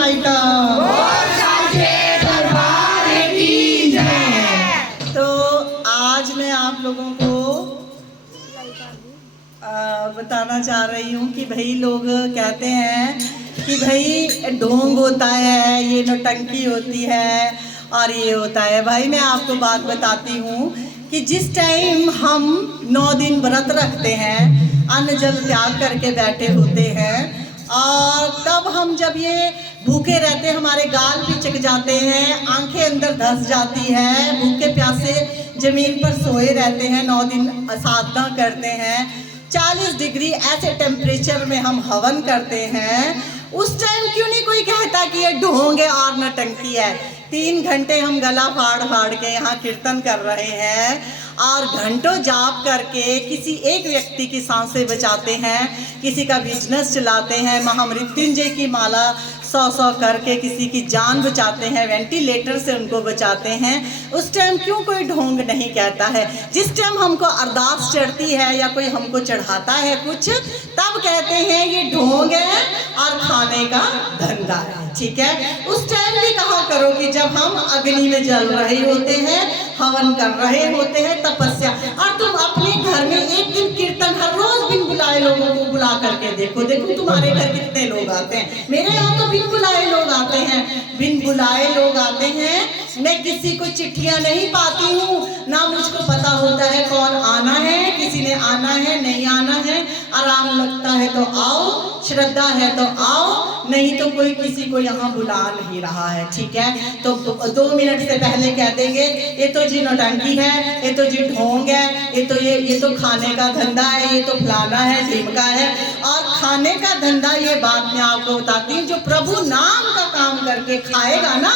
माई का तो आज मैं आप लोगों को बताना चाह रही हूँ कि भाई लोग कहते हैं कि भाई ढोंग होता है, ये नौटंकी होती है और ये होता है। भाई मैं आपको बात बताती हूँ कि जिस टाइम हम 9 दिन व्रत रखते हैं, अन्न जल त्याग करके बैठे होते हैं, और तब हम जब ये भूखे रहते हैं, हमारे गाल भी चिक जाते हैं, आंखें अंदर धंस जाती है, भूखे प्यासे जमीन पर सोए रहते हैं, 9 दिन साधना करते हैं, 40 डिग्री ऐसे टेम्परेचर में हम हवन करते हैं, उस टाइम क्यों नहीं कोई कहता कि ये ढोंग है और नौटंकी है। 3 घंटे हम गला फाड़ फाड़ के यहाँ कीर्तन कर रहे हैं और घंटों जाप करके किसी एक व्यक्ति की सांसें बचाते हैं, किसी का बिजनेस चलाते हैं, महामृत्युंजय की माला 100 करके किसी की जान बचाते हैं, वेंटिलेटर से उनको बचाते हैं। उस टाइम क्यों कोई ढोंग नहीं कहता है। जिस टाइम हमको अरदास चढ़ती है या कोई हमको चढ़ाता है कुछ, तब कहते हैं ये ढोंग है और खाने का धंधा है। ठीक है, उस टाइम भी कहा करो कि जब हम अग्नि में जल रहे होते हैं, हवन कर रहे होते हैं, तपस्या, और तुम अपने घर में एक दिन कीर्तन हर रोज बिन बुलाए लोगों को बुला करके देखो तुम्हारे घर कितने लोग आते हैं। मेरे यहाँ तो बिन बुलाए लोग आते हैं, बिन बुलाए लोग आते हैं। मैं किसी को चिट्ठियां नहीं पाती हूँ, ना मुझको पता होता है कौन आना है, किसी ने आना है नहीं आना है। आराम लगता है तो आओ, श्रद्धा है तो आओ, नहीं तो कोई किसी को यहाँ बुला नहीं रहा है। ठीक है, तो 2 मिनट से पहले कह देंगे ये तो जी नौटंकी है, ये तो जी ढोंग है, ये तो खाने का धंधा है, ये तो फलाना है, ढिमका है। और खाने का धंधा, ये बात मैं आपको बताती हूँ, जो प्रभु नाम का काम करके खाएगा ना,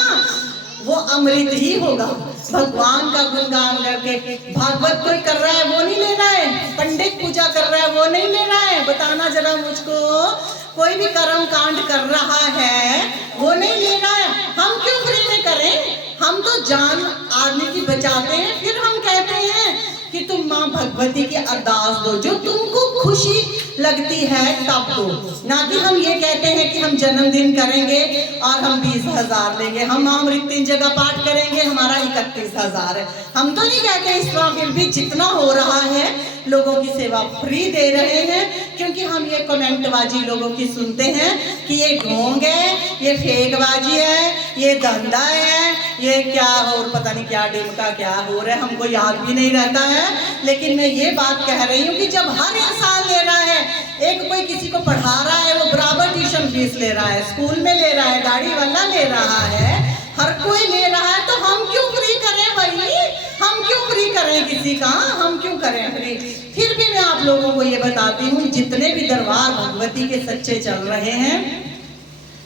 वो अमृत ही होगा। भगवान का गुणगान करके, भागवत कोई कर रहा है वो नहीं लेना है, पंडित पूजा कर रहा है वो नहीं लेना है। बताना जरा मुझको, कोई भी कर्म कांड कर रहा है वो नहीं लेना है। हम क्यों फ्री में करें? हम तो जान आदमी की बचाते हैं, फिर हम कहते हैं कि तुम माँ भगवती की अरदास दो, जो तुमको खुशी लगती है तब दो। ना कि हम ये कहते हैं कि हम जन्मदिन करेंगे और हम 20,000 लेंगे, हम महामृत्युंजय का पाठ करेंगे हमारा 31,000 है। हम तो नहीं कहते इस तरह, फिर भी जितना हो रहा है लोगों की सेवा फ्री दे रहे हैं, क्योंकि हम ये कमेंटबाजी लोगों की सुनते हैं कि ये ढोंग है, ये फेकबाजी है, ये धंधा है, ये क्या और पता नहीं क्या डिमका क्या हो रहा है, हमको याद भी नहीं रहता है। लेकिन मैं ये बात कह रही हूँ कि जब हर इंसान ले रहा है, एक कोई किसी को पढ़ा रहा है वो बराबर ट्यूशन फीस ले रहा है, स्कूल में ले रहा है, गाड़ी वाला ले रहा है, हर कोई ले रहा है, तो हम क्यों फ्री करें भाई? हम क्यों फ्री करें किसी का? हम क्यों करें फ्री? फिर भी मैं आप लोगों को ये बताती हूँ, जितने भी दरबार भगवती के सच्चे चल रहे हैं,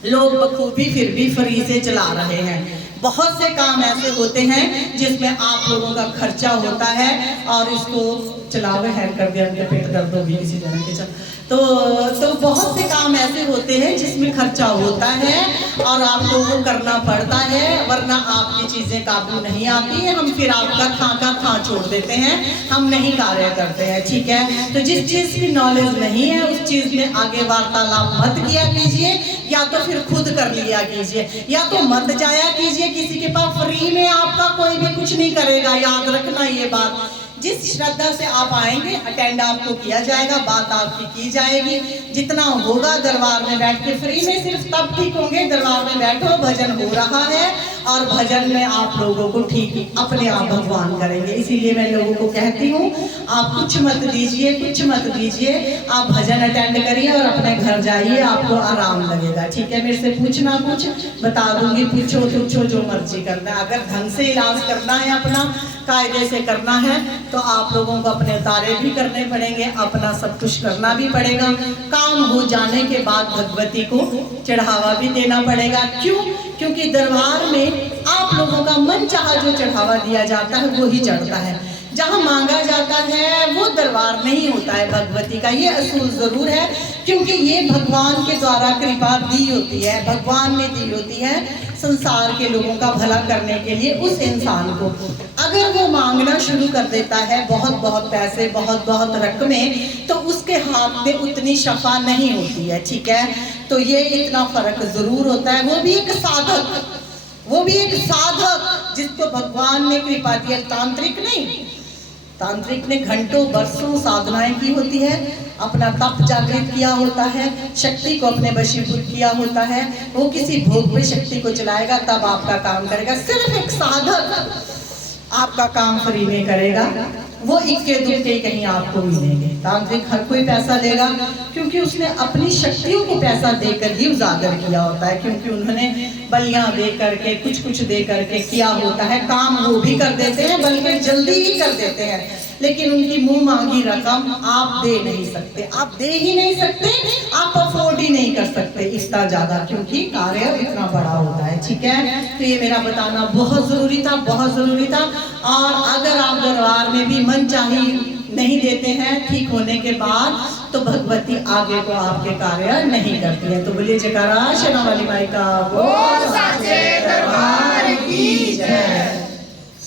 लोग बखूबी फिर भी फ्री से चला रहे हैं। बहुत से काम ऐसे होते हैं जिसमें आप लोगों का खर्चा होता है, और इसको चलावे हैंड कर दिया, पेट दर्द होगी किसी तरह के। तो बहुत से काम ऐसे होते हैं जिसमें खर्चा होता है और आप लोगों को करना पड़ता है, वरना आपकी चीज़ें काबू नहीं आती है। हम फिर आपका था छोड़ देते हैं, हम नहीं कार्य करते हैं। ठीक है, तो जिस चीज़ की नॉलेज नहीं है उस चीज़ में आगे वार्तालाप मत किया कीजिए, या तो फिर खुद कर लिया कीजिए, या तो मत जाया कीजिए किसी के पास। फ्री में आपका कोई भी कुछ नहीं करेगा, याद रखना ये बात। जिस श्रद्धा से आप आएंगे अटेंड आपको किया जाएगा, बात आपकी की जाएगी। जितना होगा दरबार में बैठ के फ्री में, सिर्फ तब ठीक होंगे दरबार में बैठो, भजन हो रहा है, और भजन में आप लोगों को ठीक अपने आप भगवान करेंगे। इसीलिए मैं लोगों को कहती हूँ, आप कुछ मत दीजिए, कुछ मत दीजिए, आप भजन अटेंड करिए और अपने घर जाइए, आपको आराम लगेगा। ठीक है, मेरे से पूछना कुछ बता दूंगी, पूछो जो मर्जी करना है। अगर ढंग से इलाज करना है, अपना कायदे से करना है, तो आप लोगों को अपने तारे भी करने पड़ेंगे, अपना सब कुछ करना भी पड़ेगा। काम हो जाने के बाद भगवती को चढ़ावा भी देना पड़ेगा। क्यों? क्योंकि दरबार में आप लोगों का मन चाहा जो चढ़ावा दिया जाता है वो ही चढ़ता है। जहाँ मांगा जाता है वो दरबार नहीं होता है भगवती का। ये असूल जरूर है, क्योंकि ये भगवान के द्वारा कृपा दी होती है, भगवान ने दी होती है संसार के लोगों का भला करने के लिए। उस इंसान को अगर वो मांगना शुरू कर देता है बहुत बहुत पैसे, बहुत बहुत रकमें, तो उसके हाथ में उतनी शफा नहीं होती है। ठीक है, तो ये इतना फर्क जरूर होता है। वो भी एक साधक, वो भी एक साधक जिसको भगवान ने कृपा दी है। तांत्रिक नहीं, तांत्रिक ने घंटों वर्षों साधनाएं की होती है, अपना तप जागृत किया होता है, शक्ति को अपने वशीभूत किया होता है। वो किसी भोग पे शक्ति को चलाएगा तब आपका काम करेगा। सिर्फ एक साधक आपका काम फ्री में करेगा, वो इक्के दुक्के कहीं आपको मिलेंगे। तांत्रिक हर कोई पैसा देगा क्योंकि उसने अपनी शक्तियों को पैसा देकर ही उजागर किया होता है, क्योंकि उन्होंने बलियां दे करके कुछ दे करके किया होता है। काम वो भी कर देते हैं, बल्कि जल्दी ही कर देते हैं, लेकिन उनकी मुंह मांगी रकम आप दे नहीं सकते, आप दे ही नहीं सकते, आप अफोर्ड ही नहीं कर सकते इतना ज्यादा, क्योंकि कार्य इतना बड़ा होता है। ठीक है, तो ये मेरा बताना बहुत जरूरी था, बहुत जरूरी था। और अगर आप दरबार में भी मन चाहिए नहीं देते हैं ठीक होने के बाद, तो भगवती आगे को आपके कार्य नहीं करती है। तो बोलिए जयकारा शेरा वाली माई का।